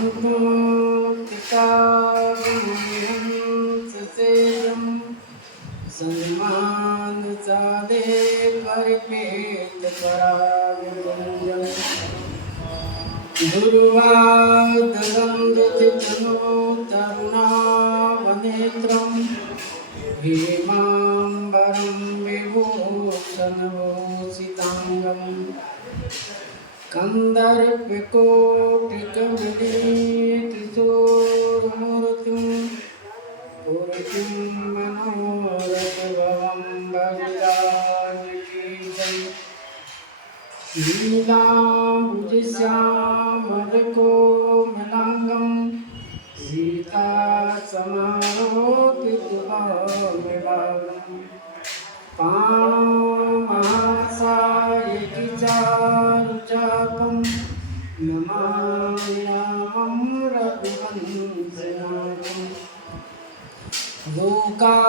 संतोषिताहंससेयं सन्मान साधे परिपेत परागुंजं दुर्वादलं दुतितनो तरुणावनेत्रं भीमाम्बरं विभूषणभूषिताङ्गं कन्दर्पकोटिकमणिकिशोरमूर्तिं पूर्तिं मनोरथभवं भजराजकीजं नीलाम्बुजश्यामलकोमलाङ्गं सीतासमारोपितुभामिभागम् पामासायिकिचारुचापं नमामि रामं रघुवंशनाथं लोकाभिरामं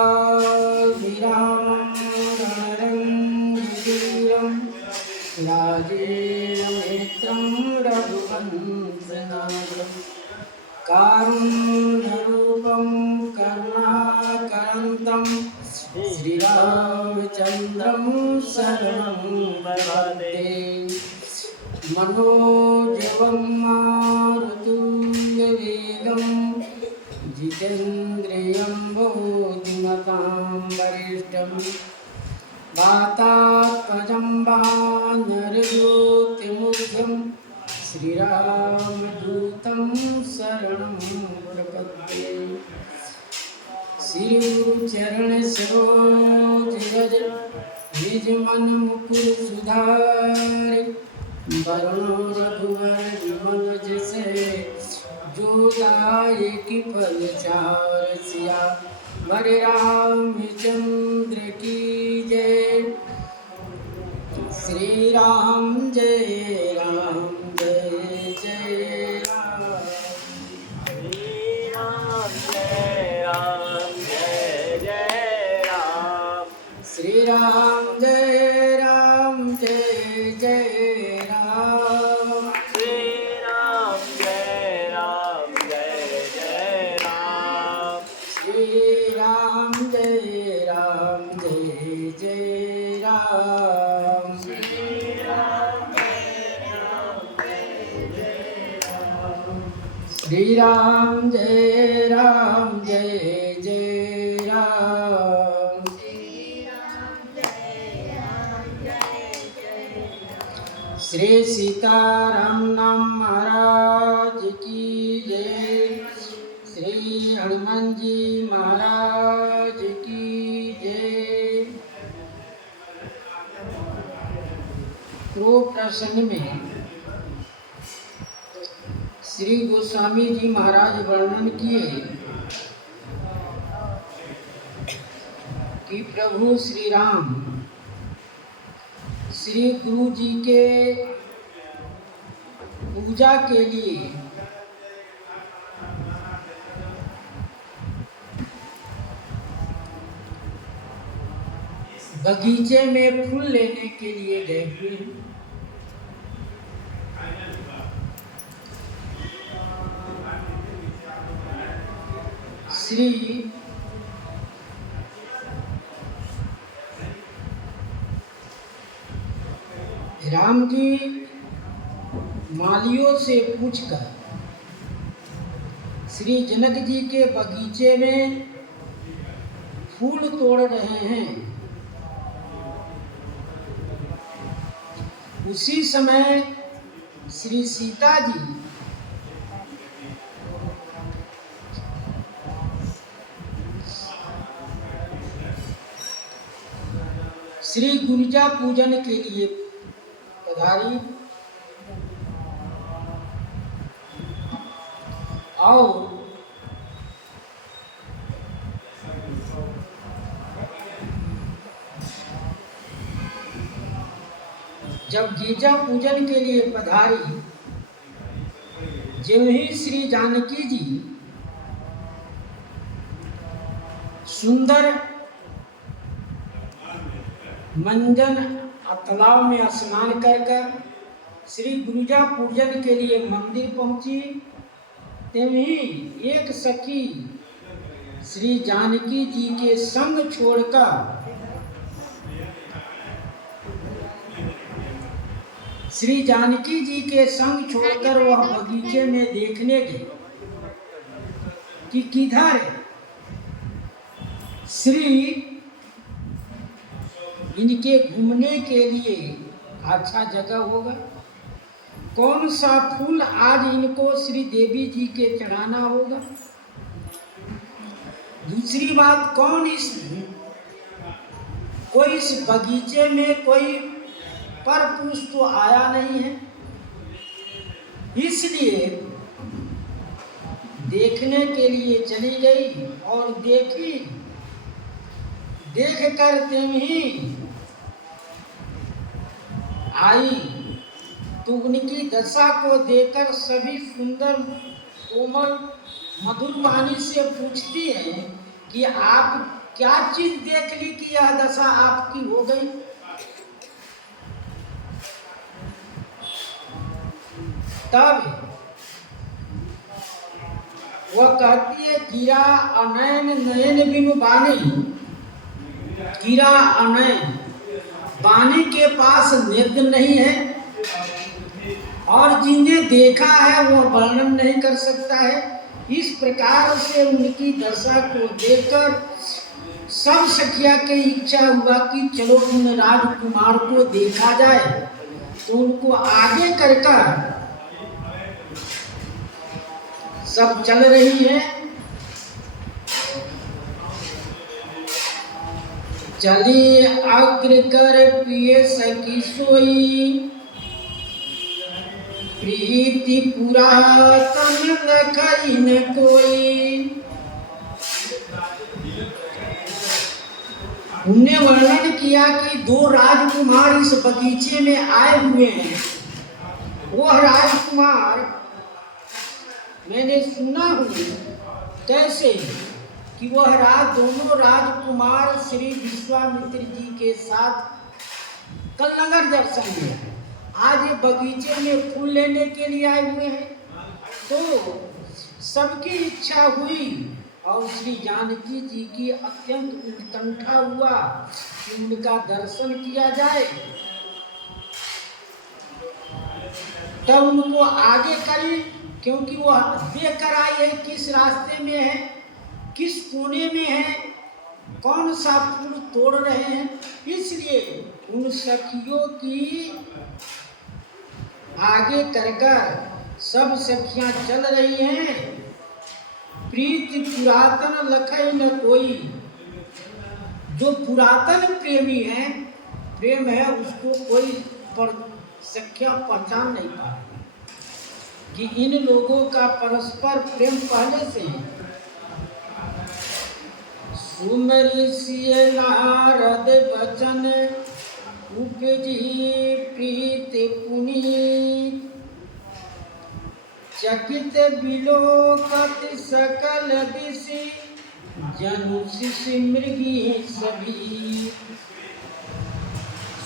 रणरङ्गवीरं राजेन्द्रं रघुवंशनाथं कारुण्यरूपं करुणाकरन्तं श्रीरामचन्द्रं शरणं प्रपद्ये मनोजवं मारुतुल्यवेगं जितेन्द्रियं बुद्धिमतां वरिष्ठं वातात्मजं वानरयूतिमुख्यं श्रीरामदूतं शरणं प्रपद्ये श्री गुरु चरण सरोज रज निज मन मुकुर सुधारि बरनो रघुवर विमल जैसे जो दायक फल चार सिया वर रामचंद्र की जय। श्री राम जय राम जय जय राम। श्री राम जय राम जय जय राम। श्री राम जय राम जय जय राम। श्री राम जय राम जय जय राम। श्री राम जय राम जय जय राम। श्री राम जय राम जय जय राम। श्री सीताराम नाम महाराज की जय। श्री हनुमान जी महाराज की जय। तो प्रसंग में श्री गोस्वामी जी महाराज वर्णन किए कि प्रभु श्री राम श्री गुरु जी के पूजा के लिए बगीचे में फूल लेने के लिए गए हुए हैं। श्री राम जी मालियों से पूछकर श्री जनक जी के बगीचे में फूल तोड़ रहे हैं। उसी समय श्री सीता जी श्री गुरजा पूजन के लिए पधारी और जब गिरजा पूजन के लिए पधारी, ज्यों ही श्री जानकी जी सुंदर मंजन तालाब में स्नान कर श्री गुरजा पूजन के लिए मंदिर पहुंची तेमही एक सखी श्री जानकी जी के संग छोड़कर श्री जानकी जी के संग छोड़कर वह बगीचे में देखने गए कि किधर श्री इनके घूमने के लिए अच्छा जगह होगा, कौन सा फूल आज इनको श्री देवी जी के चढ़ाना होगा। दूसरी बात, कोई इस बगीचे में कोई पर पुरुष तो आया नहीं है, इसलिए देखने के लिए चली गई और देखी। देख कर तेमही आई तो उनकी दशा को देखकर सभी सुंदर कोमल मधुर वाणी से पूछती है कि आप क्या चीज देख ली कि यह दशा आपकी हो गई। तब वह कहती है, कीरा अनयन नयन बिनु बानी, कीरा अनयन, बानी के पास नेत्र नहीं है और जिन्हें देखा है वह वर्णन नहीं कर सकता है। इस प्रकार से उनकी दशा को देखकर सब सखिया की इच्छा हुआ कि चलो उन राजकुमार को देखा जाए। तो उनको आगे कर सब चल रही है। चली अग्र कर पिए सखी सोई, प्रीति पुरातन लखई न कोई। उनने वर्णन किया कि दो राजकुमार इस बगीचे में आए हुए हैं। वह राजकुमार मैंने सुना हुई कैसे कि वह दोनों राजकुमार श्री विश्वामित्र जी के साथ कल नगर दर्शन दिया, आज ये बगीचे में फूल लेने के लिए आए हुए हैं। तो सबकी इच्छा हुई और श्री जानकी जी की अत्यंत उत्कंठा हुआ कि उनका दर्शन किया जाए। तब उनको आगे करी, क्योंकि वह देख कर आई है किस रास्ते में है, किस कोने में है, कौन सा फूल तोड़ रहे हैं। इसलिए उन सखियों की आगे कर सब सखियां चल रही हैं। प्रीति पुरातन लखई न कोई, जो पुरातन प्रेमी है, प्रेम है, उसको कोई सखिया पहचान नहीं पाती कि इन लोगों का परस्पर प्रेम पहले से है। सुमरि सिय नारद बचन, उपजी प्रीति पुनीत। चकित बिलोकत सकल दिशि, जनु शिशि मृगी सभी।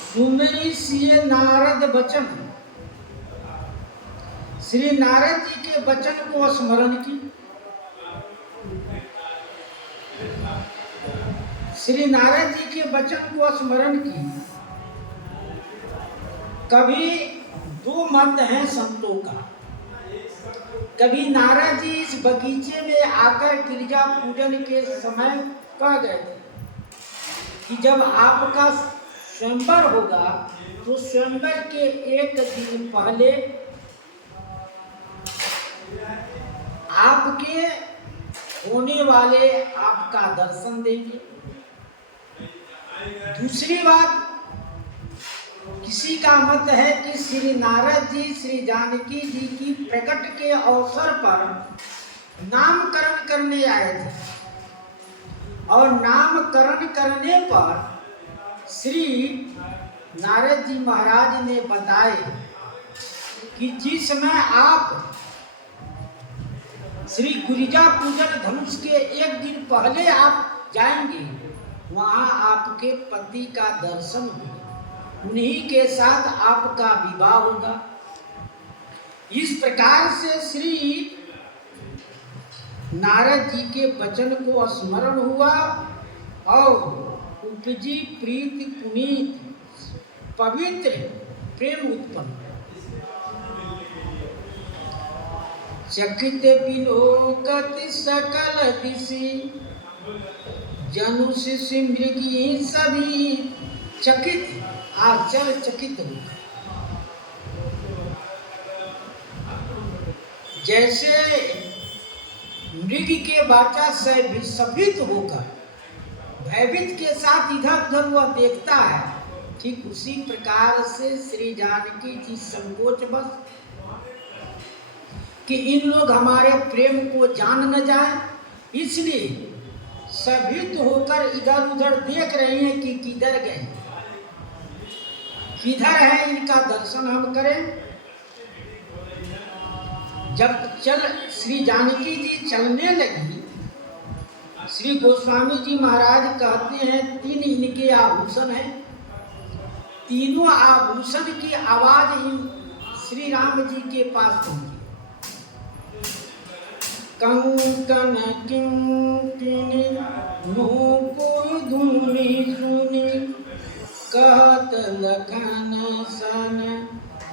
सुमरि सिय नारद बचन, श्री नारद जी के वचन को स्मरण की। श्री नारद जी के वचन को स्मरण की। कभी दो मत हैं संतों का। कभी नारद जी इस बगीचे में आकर गिरजा पूजन के समय कह गए थे कि जब आपका स्वयंवर होगा तो स्वयंवर के एक दिन पहले आपके होने वाले आपका दर्शन देंगे। दूसरी बात, किसी का मत है कि श्री नारद जी श्री जानकी जी की प्रकट के अवसर पर नामकरण करने आए थे और नामकरण करने पर श्री नारद जी महाराज ने बताए कि जिस समय आप श्री गिरिजा पूजन धनुष के एक दिन पहले आप जाएंगे, वहां आपके पति का दर्शन होगा, उन्हीं के साथ आपका विवाह होगा। इस प्रकार से श्री नारद जी के वचन को स्मरण हुआ और उपजी प्रीति पुनीत पवित्र प्रेम उत्पन्न। चकित विलोकत सकल दिशि जनु शिशु मृगी सभी चकित आश्चर्यचकित हो, जैसे मृग के वाचा से विस्मित होकर भयभीत के साथ इधर उधर वह देखता है, ठीक उसी प्रकार से श्री जानकी जी संकोच बस कि इन लोग हमारे प्रेम को जान न जाए, इसलिए सभीत होकर इधर उधर देख रहे हैं कि किधर गए, किधर है, इनका दर्शन हम करें। जब श्री जानकी जी चलने लगी, श्री गोस्वामी जी महाराज कहते हैं 3 इनके आभूषण हैं, तीनों आभूषण की आवाज श्री राम जी के पास पहुंची। कंकन किंकिनी नूपुर धूमि सुनी कहत लखन सन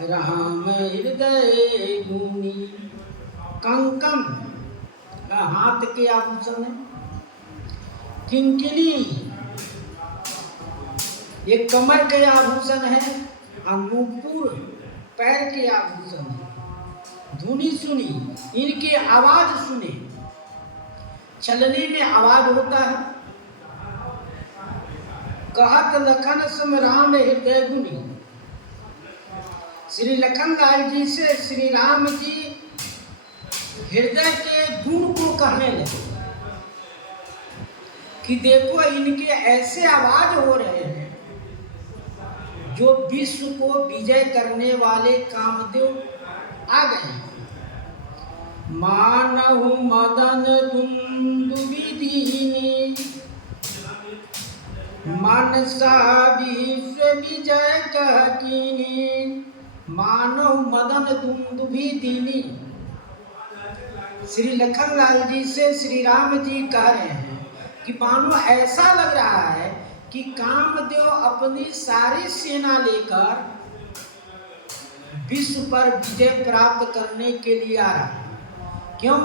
राम हृदय गुनी। कंकन हाथ के आभूषण है, किंकिनी ये कमर के आभूषण है, और नूपुर पैर के आभूषण है। धुनी सुनी, इनकी आवाज सुने, चलने में आवाज होता है। कहत लखन सम राम हृदय गुनी, श्री लखन लाल जी से श्री राम जी हृदय के गुण को कहने लगे कि देखो इनके ऐसे आवाज हो रहे हैं जो विश्व को विजय करने वाले कामदेव आ गए। मानहु मदन दुंदुभिदीनी मनसा विश्व विजय कहकीनी। मानव मदन दुंदुभिदीनी, श्री लखनलाल जी से श्री राम जी कह रहे हैं कि मानो ऐसा लग रहा है कि कामदेव अपनी सारी सेना लेकर विश्व पर विजय प्राप्त करने के लिए आ रहा है। क्यों?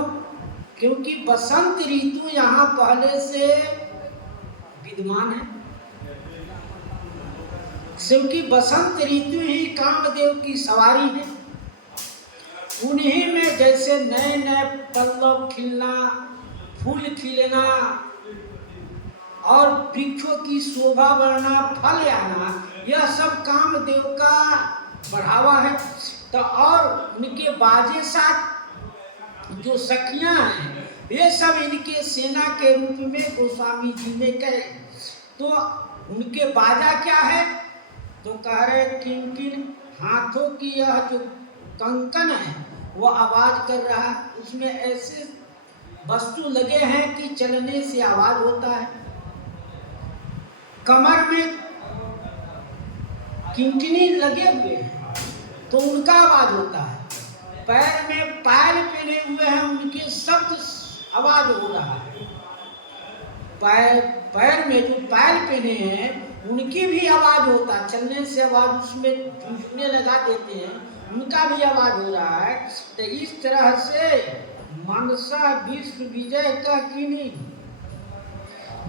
क्योंकि बसंत ऋतु यहाँ पहले से विद्यमान है, क्योंकि बसंत ऋतु ही कामदेव की सवारी है। उन्हीं में जैसे नए नए पल्लव खिलना, फूल खिलना और वृक्षों की शोभा बढ़ना, फल आना, यह सब कामदेव का बढ़ावा है। तो और उनके बाजे साथ जो सखियां हैं, ये सब इनके सेना के रूप में गोस्वामी जी ने कहे। तो उनके बाजा क्या है? तो कह रहे किन हाथों की यह जो कंकन है वो आवाज कर रहा है, उसमें ऐसे वस्तु लगे हैं कि चलने से आवाज होता है। कमर में किंकिनी लगे हुए हैं तो उनका आवाज होता है। पैर में पायल पहने हुए हैं, उनके शब्द आवाज हो रहा है। पैर में जो पायल पहने हैं उनकी भी आवाज होता है, चलने से आवाज उसमें झूठने लगा देते हैं, उनका भी आवाज हो रहा है। तो इस तरह से मनसा विश्व विजय का कीनी,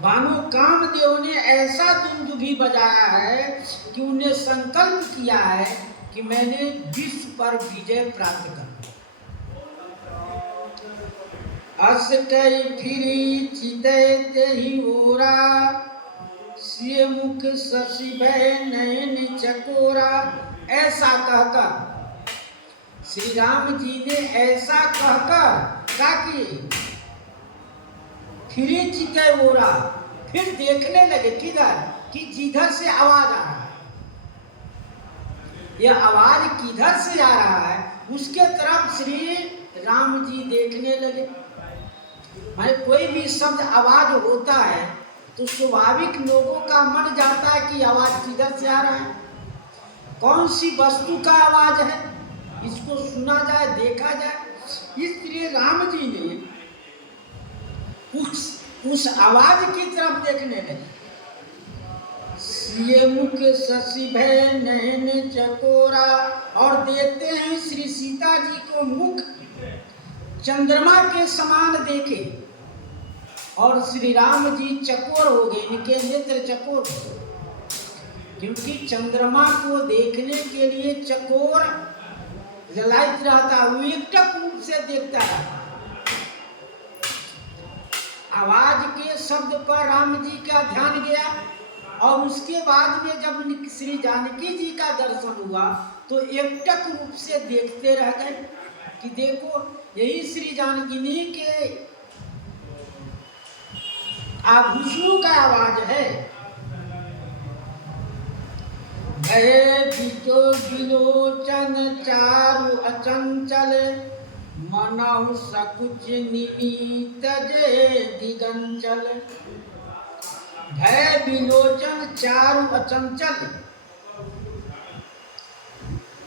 भानु कामदेव ने ऐसा दुंदुभी बजाया है कि उन्हें संकल्प किया है कि मैंने विश्व पर विजय प्राप्त कर। अस कई फिरी चिते ही ओरा, सिय मुख शशि भय नयन चकोरा। ऐसा कहकर श्री राम जी ने ऐसा कहकर कहा कि फिरी चिते ओरा, फिर देखने लगे किधर, कि जिधर से आवाज आ रहा है, यह आवाज किधर से आ रहा है उसके तरफ श्री राम जी देखने लगे। भाई कोई भी शब्द आवाज होता है तो स्वाभाविक लोगों का मन जाता है कि आवाज किधर से आ रहा है, कौन सी वस्तु का आवाज है, इसको सुना जाए, देखा जाए। इसलिए राम जी ने उस आवाज की तरफ देखने लगे। ये मुख शशि भय नयन चकोरा, और देखते हैं श्री सीता जी को मुख चंद्रमा के समान देखे, और श्री राम जी चकोर हो गए, इनके नेत्र चकोर हो गए। क्योंकि चंद्रमा को देखने के लिए चकोर जलायित रहता, वो एकटक रूप से देखता है। आवाज के शब्द पर राम जी का ध्यान गया, और उसके बाद में जब श्री जानकी जी का दर्शन हुआ तो एकटक रूप से देखते रह गए कि देखो यही श्री जानकी के आभूषणों का आवाज है। भय बिलोचन चारु अचंचल, मनहु सकुच निमित जे दिगंचल। भय बिलोचन चारु अचंचल,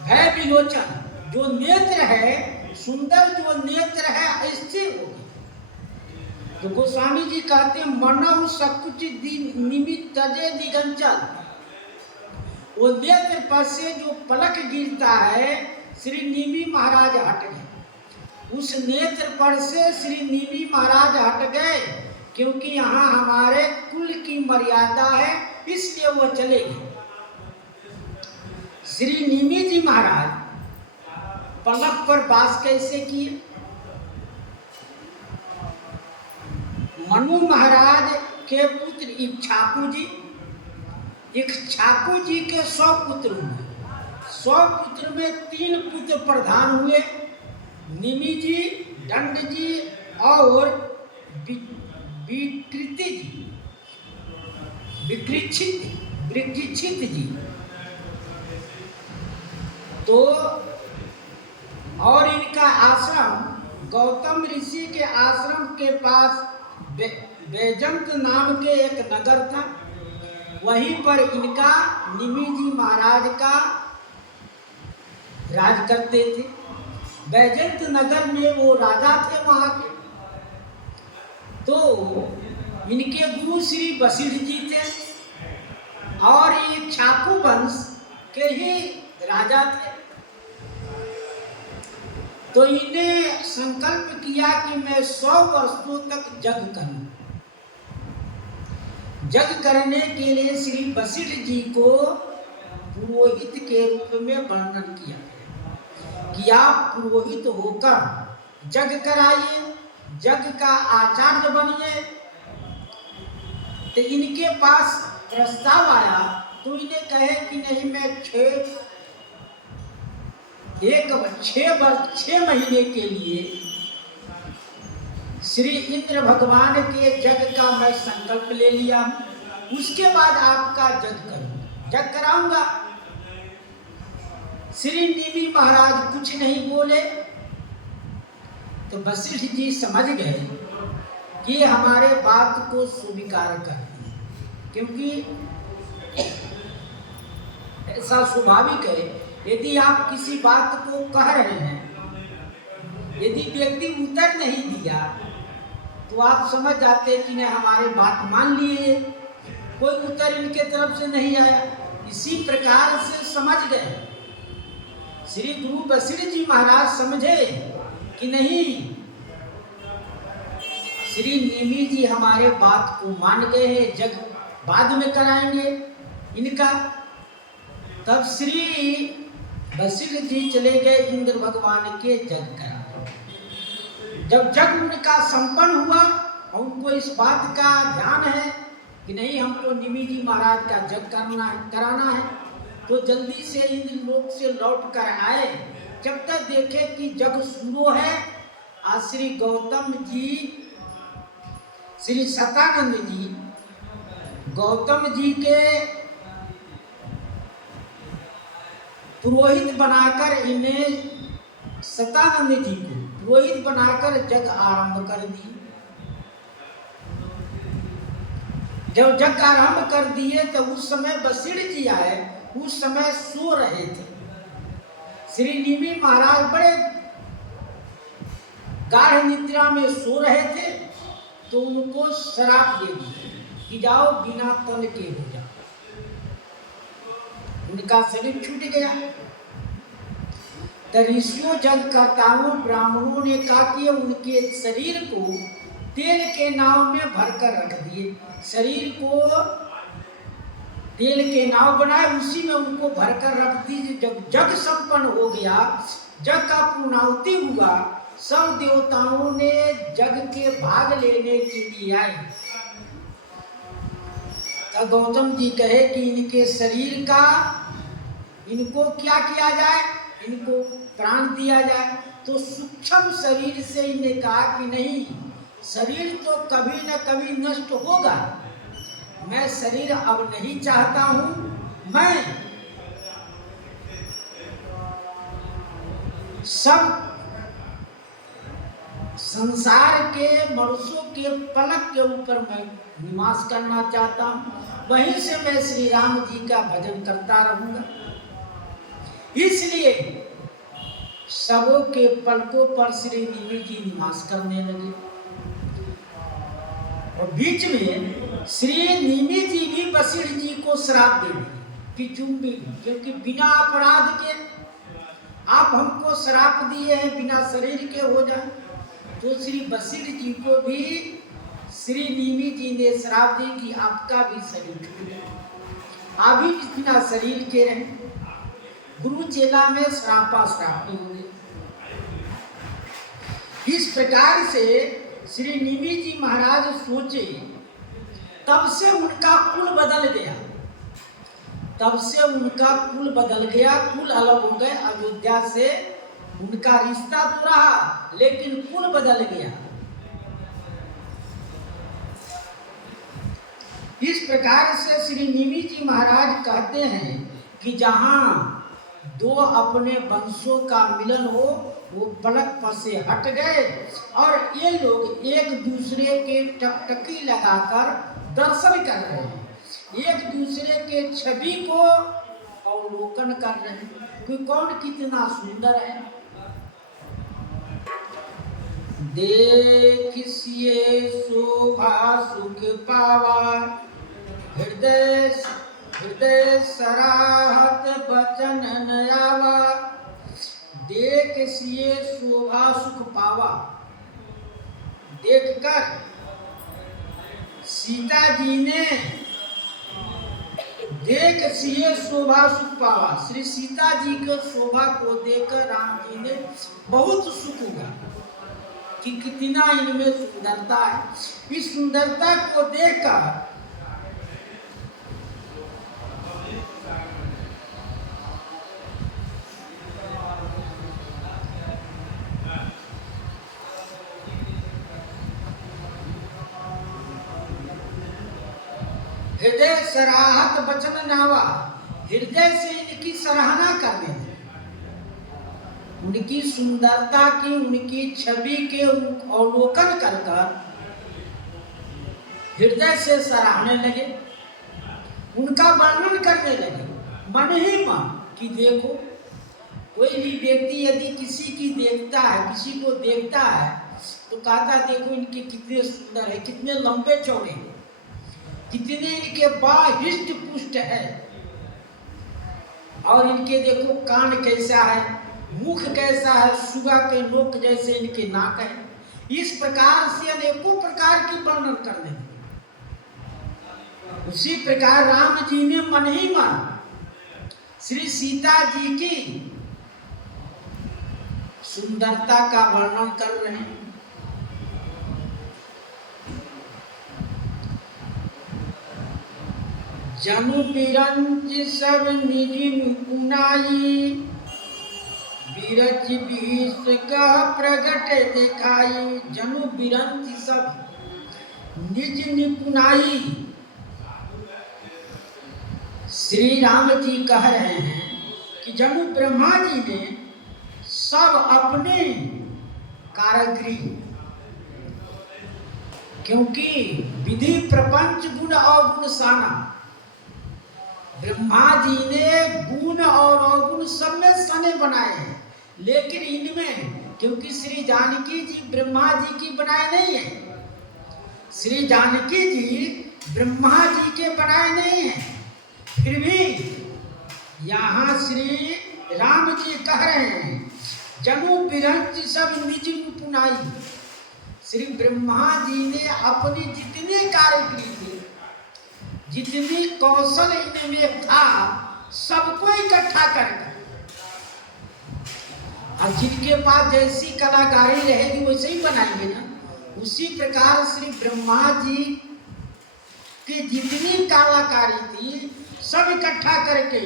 भय बिलोचन जो नेत्र है, सुंदर जो नेत्र है, अस्थिर हो गए। तो गोस्वामी जी कहते हैं मनहु सकुच निमित जे दिगंचल, वो नेत्र पर से जो पलक गिरता है, श्री निमि महाराज हट गए। उस नेत्र पर से श्री निमि महाराज हट गए, क्योंकि यहाँ हमारे कुल की मर्यादा है, इसलिए वो चले गए। श्री निमि जी महाराज पलक पर वास कैसे किए? मनु महाराज के पुत्र इक्ष्वाकु जी, इक्ष्वाकु जी के 100 पुत्र हुए। 100 पुत्र में 3 पुत्र प्रधान हुए, निमि जी, दंड जी और विकृति जी, विकृक्षित जी। तो और इनका आश्रम गौतम ऋषि के आश्रम के पास बैजंत नाम के एक नगर था, वहीं पर इनका निमि जी महाराज का राज करते थे। बैजंत नगर में वो राजा थे वहां के। तो इनके गुरु श्री वशिष्ठ जी थे, और ये इक्ष्वाकु वंश के ही राजा थे। तो इन्हें संकल्प किया कि मैं 100 वर्षों तक यज्ञ करूं। यज्ञ करने के लिए श्री वशिष्ठ जी को पुरोहित के रूप में वर्णन किया कि आप पुरोहित होकर यज्ञ कराइए, यज्ञ का आचार्य बनिए। तो इनके पास प्रस्ताव आया, तो इन्हें कहे कि नहीं, मैं 6 महीने के लिए श्री इंद्र भगवान के यज्ञ का मैं संकल्प ले लिया हूं, उसके बाद आपका यज्ञ कराऊंगा। श्री निमि महाराज कुछ नहीं बोले। तो वशिष्ठ जी समझ गए कि हमारे बात को स्वीकार कर दिए, क्योंकि ऐसा स्वाभाविक है, यदि आप किसी बात को कह रहे हैं, यदि व्यक्ति उत्तर नहीं दिया तो आप समझ जाते कि नहीं हमारे बात मान लिए, कोई उत्तर इनके तरफ से नहीं आया। इसी प्रकार से समझ गए श्री गुरु वशिष्ठ जी महाराज, समझे कि नहीं श्री निमि जी हमारे बात को मान गए हैं, यज्ञ बाद में कराएंगे इनका। तब श्री वशिष्ठ जी चले गए इंद्र भगवान के यज्ञ कराने। जब यज्ञ उनका संपन्न हुआ और उनको इस बात का ध्यान है कि नहीं हमको निमि जी महाराज का यज्ञ कराना है, तो जल्दी से इंद्र लोक से लौट कर आए। जब तक देखे कि यज्ञ शुरू है, आज श्री गौतम जी, श्री सतानंद जी गौतम जी के पुरोहित बनाकर, इन्हें सतानंद जी को पुरोहित बनाकर यज्ञ आरंभ कर दिए। जब यज्ञ आरंभ कर दिए तो उस समय वशिष्ठ जी आए, उस समय सो रहे थे। श्री निमि महाराज बड़े गाढ़ निद्रा में सो रहे थे। तो उनको श्राप दे दिया कि जाओ बिना तन के हो जाओ। उनका शरीर छूट गया। तो ऋषियों, जगकर्ताओं, ब्राह्मणों ने कहा कि उनके शरीर को तेल के नाव में भरकर रख दिए। शरीर को तेल के नाव बनाए, उसी में उनको भरकर रख दीजिए। जब जग संपन्न हो गया, जग का पूर्णाहुति हुआ, सब देवताओं ने जग के भाग लेने के लिए आए। तो गौतम जी कहे कि इनके शरीर का, इनको क्या किया जाए, इनको प्राण दिया जाए। तो सूक्ष्म शरीर से इन्हें कहा कि नहीं, शरीर तो कभी न कभी नष्ट होगा, मैं शरीर अब नहीं चाहता हूं, मैं सब संसार के मनुष्यों के पलक के ऊपर मैं निवास करना चाहता हूं, वहीं से मैं श्री राम जी का भजन करता रहूंगा। इसलिए सबों के पलकों पर श्री निमि जी निवास करने लगे। और बीच में श्री निमि जी भी वशिष्ठ जी को श्राप दे दिए कि तुम भी, क्योंकि बिना अपराध के आप हमको श्राप दिए हैं, बिना शरीर के हो जाए। तो श्री वशिष्ठ जी को भी श्री निमि जी ने श्राप दी कि आपका भी शरीर छूट गया, आप भी बिना शरीर के रहे। गुरु चेला में श्रापा श्रापी हो गए। इस प्रकार से श्री निमि जी महाराज सोचे, तब से उनका कुल बदल गया, तब से उनका कुल बदल गया, कुल अलग हो गए। अयोध्या से उनका रिश्ता तो रहा, लेकिन कुल बदल गया। इस प्रकार से श्री निमि जी महाराज कहते हैं कि जहां दो अपने वंशों का मिलन हो, वो पलक पर से हट गए और ये लोग एक दूसरे के टकटकी लगाकर दर्शन कर रहे हैं, एक दूसरे के छवि को अवलोकन कर रहे हैं कि कौन कितना सुंदर है। देखिए शोभा सुख पावा, हृदय हृदय सराहत बचन नयावा। देख सिए शोभा सुख पावा, देखकर सीता जी ने देख सिए शोभा सुख पावा, श्री सीता जी के शोभा को देखकर राम जी ने बहुत सुख हुआ कि कितना इनमें सुंदरता है। इस सुंदरता को देखकर हृदय सराहत बचन नावा, हृदय से इनकी सराहना करने लगे, उनकी सुंदरता की, उनकी छवि के अवलोकन कर हृदय से सराहने लगे, उनका वर्णन करने लगे मन ही मन कि देखो, कोई भी व्यक्ति यदि किसी की देखता है, किसी को देखता है तो कहता है देखो इनके कितने सुंदर है, कितने लंबे चौड़े हैं, कितने इनके बाल हिष्ट पुष्ट है, और इनके देखो कान कैसा है, मुख कैसा है, सुगा के नोक जैसे इनके नाक है। इस प्रकार से अनेकों प्रकार की वर्णन कर देंगे। उसी प्रकार राम जी ने मन ही मन श्री सीता जी की सुंदरता का वर्णन कर रहे हैं। जनु बिरंज सब निज मुकुनाई, बिरज बीस का प्रगट दिखाई। जनु बिरंज सब निज निपुनाई, श्री राम जी कह रहे हैं कि जनु ब्रह्मा जी ने सब अपने कारीगरी, क्योंकि विधि प्रपंच गुण अवगुण साना, ब्रह्मा जी ने गुण और अवगुण सब में सने बनाए हैं, लेकिन इनमें क्योंकि श्री जानकी जी ब्रह्मा जी की बनाए नहीं है, श्री जानकी जी ब्रह्मा जी के बनाए नहीं हैं, फिर भी यहाँ श्री राम जी कह रहे हैं जनु बिरंज सब निज पुनाई। श्री ब्रह्मा जी ने अपनी जितने कार्य किए थे, जितनी कौशल इनमें था, सबको इकट्ठा करके, और जिनके पास जैसी कलाकारी रहेगी वैसे ही बनाएंगे ना। उसी प्रकार श्री ब्रह्मा जी की जितनी कलाकारी थी सब इकट्ठा करके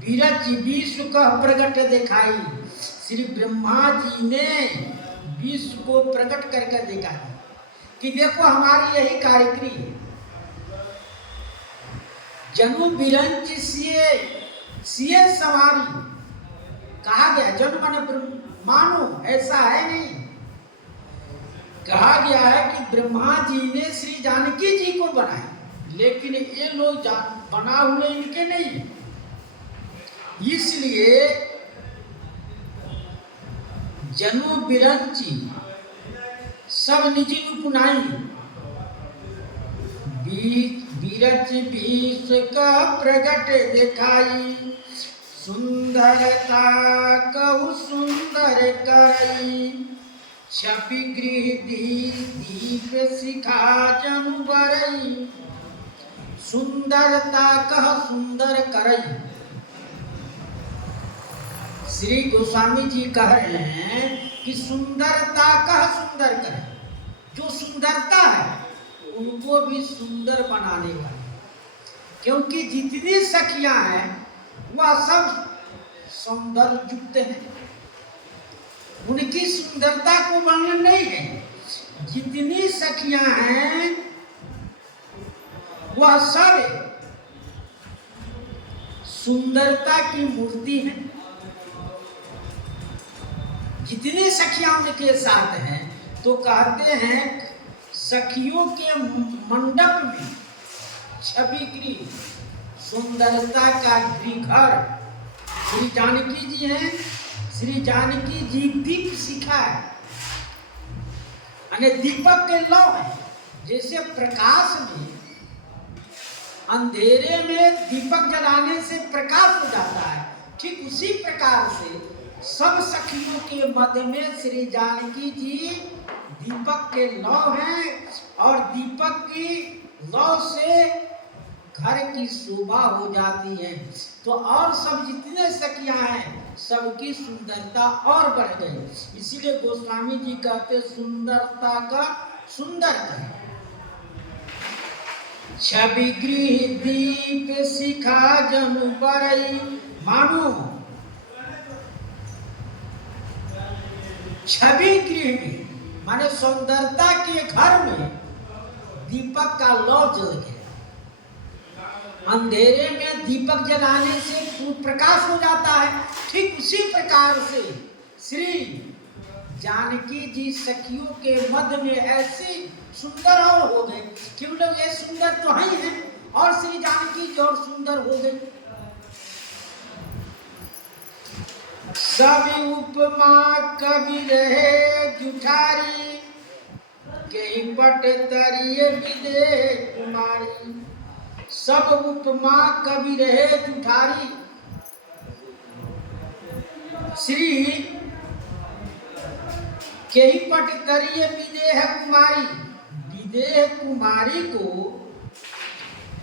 बीरज विश्व का प्रकट दिखाई। श्री ब्रह्मा जी ने विश्व को प्रकट करके देखा कि देखो हमारी यही कारीगरी है। जनु बिरंज सिए सवारी कहा गया, जनु माने मानो, ऐसा है नहीं। कहा गया है कि ब्रह्मा जी ने श्री जानकी जी को बनाया, लेकिन ये लोग बना हुए इनके नहीं, इसलिए जनु बिरंची सब निजी पुनाई। बीरज बीस का प्रगट दिखाई, सुंदरता कहु सुंदर करई। छपि गृह दीप शिखा जनु बरई, सुंदरता कह सुंदर करई। श्री गोस्वामी जी कह रहे हैं कि सुंदरता कह सुंदर करे, जो सुंदरता है उनको भी सुंदर बनाने वाले, क्योंकि जितनी सखियां हैं वह सब सौंदर्य युक्त हैं, उनकी सुंदरता को वर्णन नहीं है। जितनी सखियां हैं वह सब सुंदरता की मूर्ति है। जितनी सखियां उनके साथ हैं तो कहते हैं सखियों के मंडप में छवि गृह, सुंदरता का गृह घर श्री जानकी जी हैं। श्री जानकी जी दीप शिखा है, यानी दीपक के लौ है। जैसे प्रकाश में, अंधेरे में दीपक जलाने से प्रकाश हो जाता है, ठीक उसी प्रकार से सब सखियों के मध्य में श्री जानकी जी दीपक के लौ हैं, और दीपक की लौ से घर की शोभा हो जाती है। तो और सब जितने सखियां हैं सबकी सुंदरता और बढ़ गई। इसीलिए गोस्वामी जी कहते सुंदरता का सुंदर कर। छवि गृह दीप शिखा जनु बरई, मानो छवि गृह में माने सुंदरता के घर में दीपक का लौ जल गया। अंधेरे में दीपक जलाने से प्रकाश हो जाता है, ठीक उसी प्रकार से श्री जानकी जी सखियों के मध्य में ऐसे सुंदर और हो गए कि हम लोग ये सुंदर तो ही हैं, और श्री जानकी जी और सुंदर हो गए। सभी उपमा कवि रहे जुठारी, कहीं पट तरिए विदे कुमारी। सब उपमा कवि रहे जुठारी, श्री कहीं पट तरिए विदेह कुमारी। विदेह कुमारी को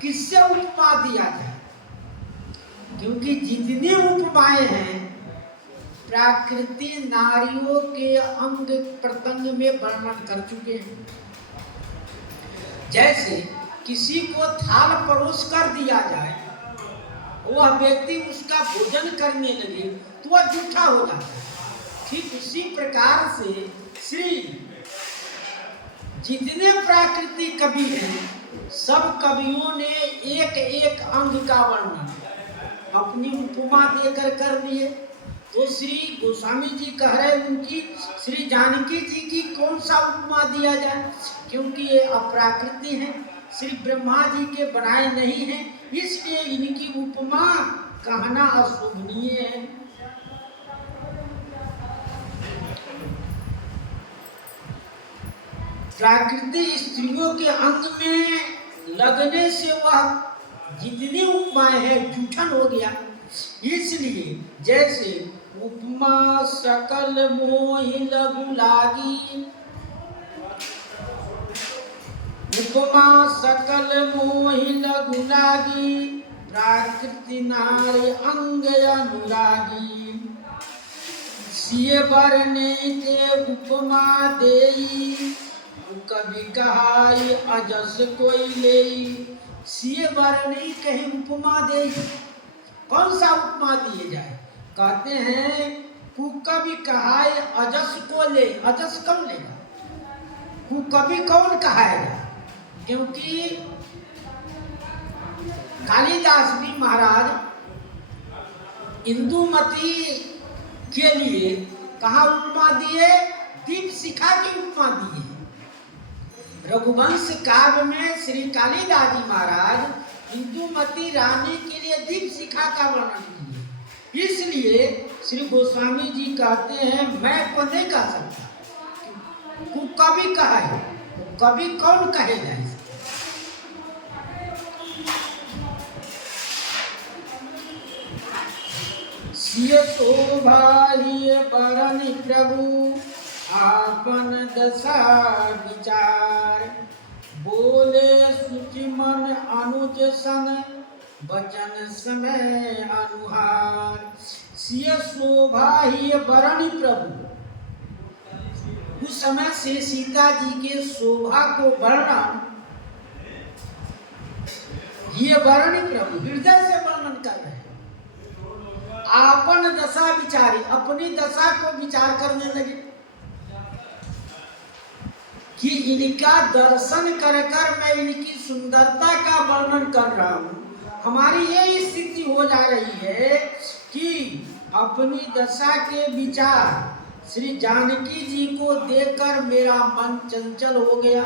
किससे उपमा दिया जाए, क्योंकि जितनी उपमाएं हैं प्राकृति नारियों के अंग प्रत्यंग में वर्णन कर चुके हैं। जैसे किसी को थाल परोस कर दिया जाए, वह व्यक्ति उसका भोजन करने लगे तो वह झूठा हो जाता है। ठीक उसी प्रकार से श्री जितने प्राकृतिक कवि हैं सब कवियों ने एक एक अंग का वर्णन अपनी उपमा देकर कर दिए। तो श्री गोस्वामी जी कह रहे उनकी श्री जानकी जी की कौन सा उपमा दिया जाए, क्योंकि ये अप्राकृति हैं, श्री ब्रह्मा जी के बनाए नहीं हैं, इसलिए इनकी उपमा कहना अशोभनीय है। प्राकृतिक स्त्रियों के अंग में लगने से वह जितनी उपमाएं हैं जूठन हो गया। इसलिए जैसे उपमा सकल मोहि लघु लागी, उपमा सकल मोहि लघु लागी, प्राकृति नारी अंग अनुरागी। सिय बरने के उपमा देई, कभी कहाई अजस कोई लेई। सिय बरने कहीं उपमा देई, कौन सा उपमा दिए जाए? कहते हैं कभी कहाई अजस को ले। अजस कौन लेगा? कभी कौन कहाएगा? क्योंकि कालिदास भी महाराज इंदुमती के लिए कहा उपमा दिए? दीप शिखा की उपमा दिए। रघुवंश काव्य में श्री कालिदास जी महाराज इंदुमती रानी के लिए दीप शिखा का वर्णन किए। इसलिए श्री गोस्वामी जी कहते हैं मैं को नहीं कह सकता, कभी कहा है, कभी कौन कहेगा? सिय शोभा हिय बरन प्रभु, आपन दशा विचार। बोले सुचि मन अनुज सन, बचन समय अनुहार। सिय शोभा हिय बरन प्रभु, उस समय से सीता जी के शोभा को वर्णन ये वर्णन प्रभु हृदय से वर्णन कर रहे हैं। आपन दशा विचारी, अपनी दशा को विचार करने लगे कि इनका दर्शन कर कर मैं इनकी सुंदरता का वर्णन कर रहा हूँ। हमारी ये स्थिति हो जा रही है कि अपनी दशा के विचार श्री जानकी जी को देखकर मेरा मन चंचल हो गया,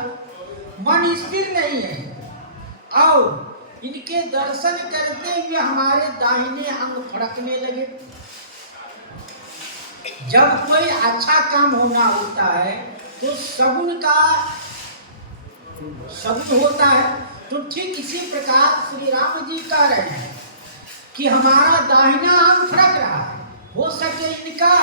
मन स्थिर नहीं है। और इनके दर्शन करते हुए हमारे दाहिने अंग फड़कने लगे। जब कोई अच्छा काम होना होता है तो सगुन का सगुन होता है। तो ठीक इसी प्रकार श्री राम जी कह रहे हैं कि हमारा दाहिना अंग फड़क रहा है। हो सके इनका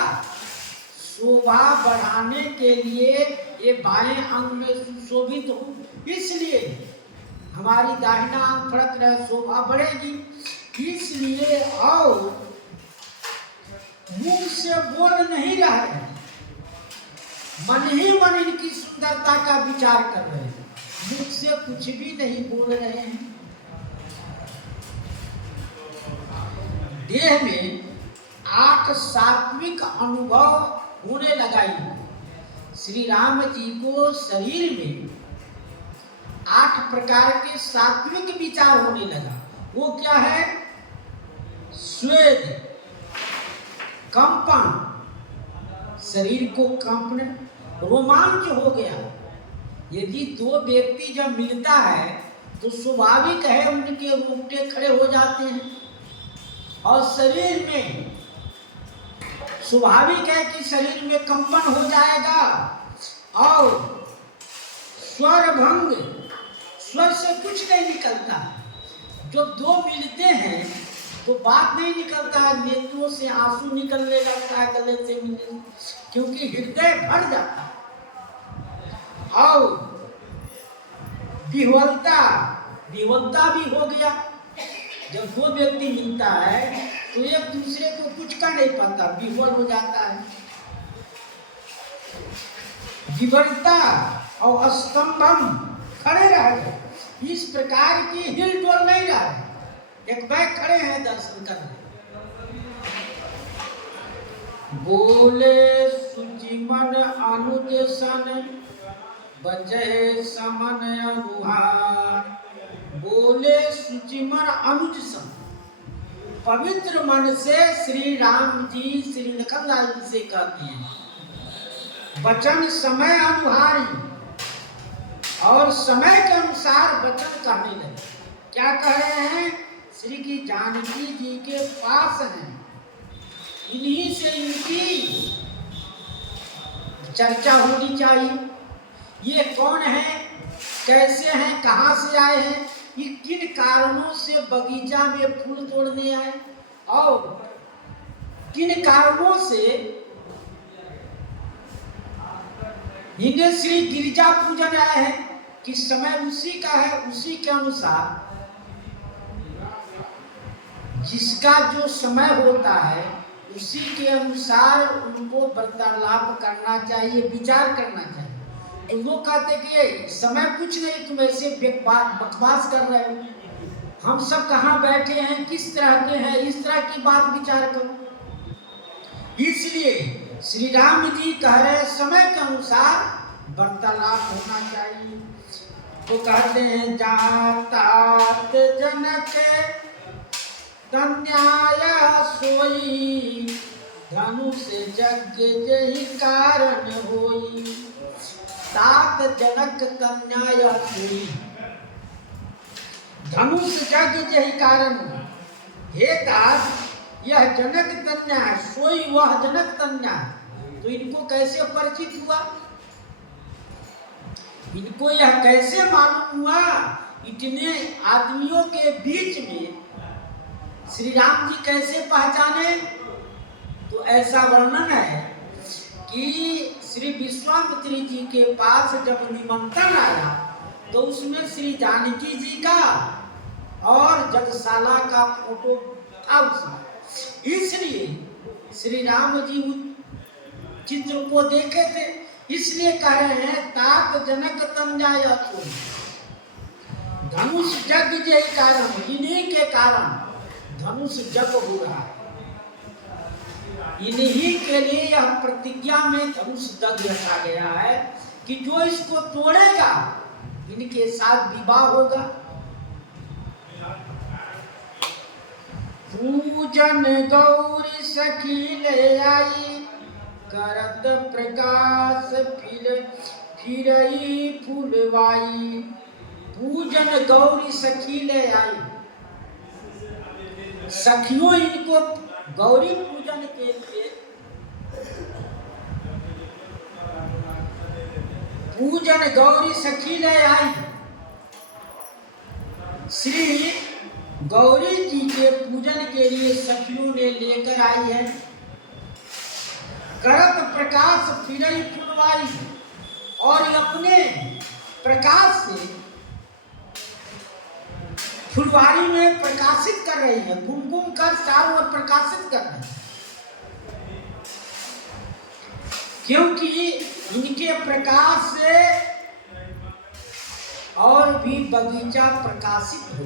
शोभा बढ़ाने के लिए ये बाएं अंग में सुशोभित हो, इसलिए हमारी दाहिना अंग फड़क रहा, शोभा बढ़ेगी। इसलिए और मुख से बोल नहीं रहे, मन ही मन इनकी सुंदरता का विचार कर रहे हैं, मुख से कुछ भी नहीं बोल रहे हैं। देह में 8 सात्विक अनुभव होने लगा। श्री राम जी को शरीर में 8 प्रकार के सात्विक विचार होने लगा। वो क्या है? स्वेद, कंपन, शरीर को कंपन, रोमांच हो गया। यदि 2 व्यक्ति जब मिलता है तो स्वाभाविक है उनके रोंगटे खड़े हो जाते हैं। और शरीर में स्वाभाविक है कि शरीर में कंपन हो जाएगा। और स्वर भंग, स्वर से कुछ नहीं निकलता। जब 2 मिलते हैं तो बात नहीं निकलता है, नेत्रों से आंसू निकलने लगता है गले से मिलने, क्योंकि हृदय भर जाता है। और विह्वलता भी हो गया। जब 2 व्यक्ति मिलता है तो एक दूसरे को कुछ कर नहीं पाता, विह्वल हो जाता है। विवरता और स्तंभम, खड़े रह गए। इस प्रकार की हिल डोल नहीं रहा, एक बैग खड़े हैं दर्शन करने। बोले सुचिमन अनुज सन, बचे समन अनुहार। बोले सुचिमन अनुज सन, पवित्र मन से श्री राम जी श्री लखनलाल जी से कहते हैं। वचन समय अनुहारी, और समय के अनुसार वचन कहने लगे। क्या कह रहे हैं? श्री की जानकी जी के पास हैं, इन्हीं से इनकी चर्चा होनी चाहिए, ये कौन है, कैसे हैं, कहाँ से आए हैं, ये किन कारणों से बगीचा में फूल तोड़ने आए, और किन कारणों से इन्हें श्री गिरिजा पूजन आए हैं, कि समय उसी का है, उसी के अनुसार जिसका जो समय होता है उसी के अनुसार उनको वार्तालाप करना चाहिए, विचार करना चाहिए। तो वो कहते कि समय कुछ नहीं, तुम ऐसे बकवास कर रहे हो, हम सब कहाँ बैठे हैं, किस तरह के हैं, इस तरह की बात विचार करो। इसलिए श्री राम जी कह रहे समय के अनुसार वार्तालाप होना चाहिए। तो कहते हैं जातात जनक तन्याय सोई, धनुष यज्ञ जहि कारण होई। तात जनक तन्याय सोई, धनुष यज्ञ जहि कारण। हे तात, यह जनक तन्या है, सोई वह जनक तन्या। तो इनको कैसे परिचित हुआ, इनको यह कैसे मालूम हुआ, इतने आदमियों के बीच में श्री राम जी कैसे पहचाने। तो ऐसा वर्णन है कि श्री विश्वामित्री जी के पास जब निमंत्रण आया तो उसमें श्री जानकी जी का और जगशाला का फोटो था उसमें, इसलिए श्री राम जी उस चित्र को देखे थे, इसलिए कह रहे हैं तात जनक तन्याय सोई, धनुष यज्ञ जय कारण, इन्हीं के कारण धनुष जग हो रहा है, इन्हीं के लिए यह प्रतिज्ञा में धनुष जग रखा गया है कि जो इसको तोड़ेगा इनके साथ विवाह होगा। पूजन गौरी सखी ले आई, करत प्रकाश फिरई फूलवाई। पूजन गौरी सखी ले आई, सखियों इनको गौरी पूजन के लिए पूजन गौरी सखी ले आई, श्री गौरी जी के पूजन के लिए सखियों ने लेकर आई है। करत प्रकाश फिरई फुलवाई, और अपने प्रकाश से फुलवारी में प्रकाशित कर रही है, घूम कर चारों ओर प्रकाशित कर रही है, क्योंकि इनके प्रकाश से और भी बगीचा प्रकाशित हो।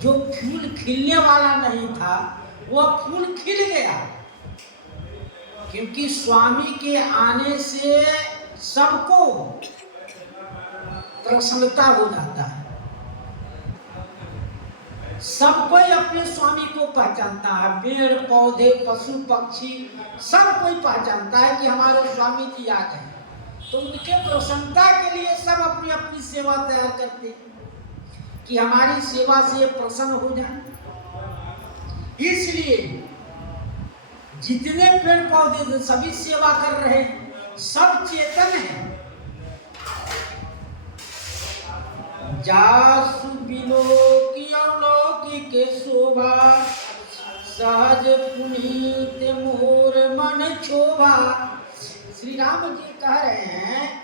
जो फूल खिलने वाला नहीं था वह फूल खिल गया, क्योंकि स्वामी के आने से सबको प्रसन्नता हो जाता है, सब कोई अपने स्वामी को पहचानता है, पेड़ पौधे पशु पक्षी सब कोई पहचानता है कि हमारे स्वामी जी आ गए। तो उनके प्रसन्नता के लिए सब अपनी अपनी सेवा तैयार करते हैं कि हमारी सेवा से ये प्रसन्न हो जाए। इसलिए जितने पेड़ पौधे सभी सेवा कर रहे हैं, सब चेतन है। जासु बिलोकी के शोभा, सहज पुनीत मोर मन क्षोभा। श्री राम जी कह रहे हैं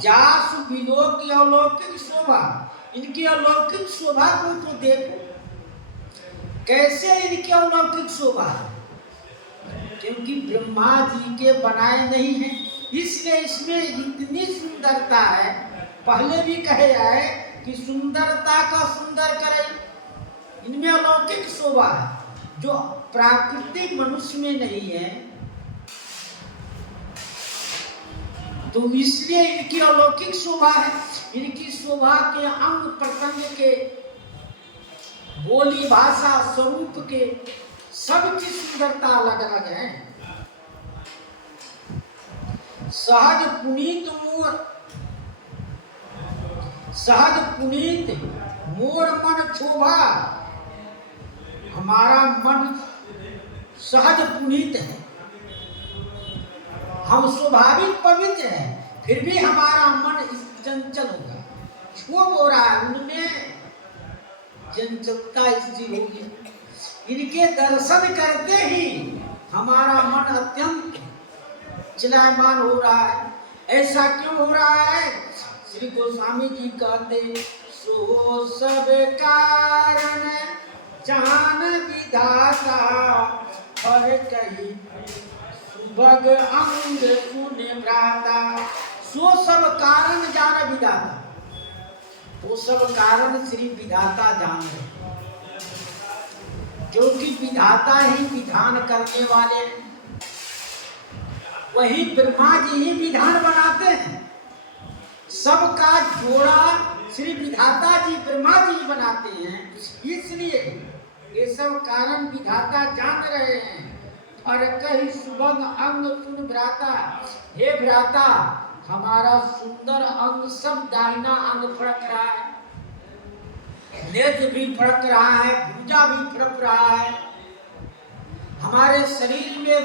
जासु बिलोकी अलौकिक शोभा, इनकी अलौकिक शोभा को तो देखो, कैसे इनकी अलौकिक शोभा, क्योंकि ब्रह्मा जी के बनाए नहीं हैं, इसलिए इसमें इतनी सुंदरता है। पहले भी कहे आए कि सुंदरता का सुंदर करे, इनमें अलौकिक शोभा है जो प्राकृतिक मनुष्य में नहीं है। तो इसलिए इनकी अलौकिक शोभा है। इनकी शोभा के अंग प्रत्यंग के, बोली भाषा स्वरूप के, सबकी सुंदरता अलग अलग है। सहज पुनीत मोर, सहज पुनीत मोर मन क्षोभा, हमारा मन सहज पुनीत है, हम स्वाभाविक पवित्र हैं, फिर भी हमारा मन चंचल होगा। क्यों हो रहा है? उनमें चंचलता स्थिर होगी। इनके दर्शन करते ही हमारा मन अत्यंत चलायमान हो रहा है। ऐसा क्यों हो रहा है? श्री गोस्वामी जी कहते, सो सब कारण जान विधाता, पर कही सुभग अंग पुण्य भ्राता। सो सब कारण जान विधाता, वो सब कारण श्री विधाता जान रहे, जो कि विधाता ही विधान करने वाले हैं। वही ब्रह्मा जी ही विधान बनाते हैं। सबका जोड़ा श्री विधाता जी ब्रह्मा जी बनाते हैं। इसलिए ये सब कारण विधाता जान रहे हैं। और कहीं सुभग अंग सुन भ्राता, हे भ्राता, हमारा सुंदर अंग सब दाहिना अंग फड़क रहा है, नेत्र भी फड़क रहा है, भुजा भी फड़क रहा है, हमारे शरीर में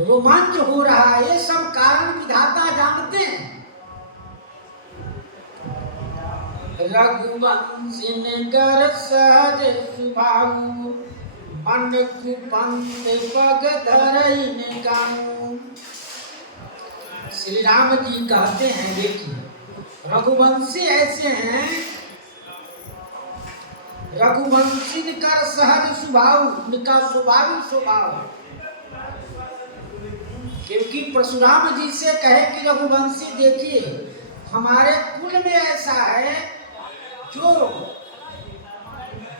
रोमांच हो रहा है। ये सब कारण विधाता जानते हैं। रघुवंशी कर सहज सुभाऊ, मन कुपंथ पग धरई ने गाऊं। श्री राम जी कहते हैं, देखिए रघुवंशी ऐसे हैं, रघुवंशी कर सहज स्वभाव, उनका स्वाभाविक स्वभाव। क्योंकि परशुराम जी से कहे कि रघुवंशी देखिए, हमारे कुल में ऐसा है जो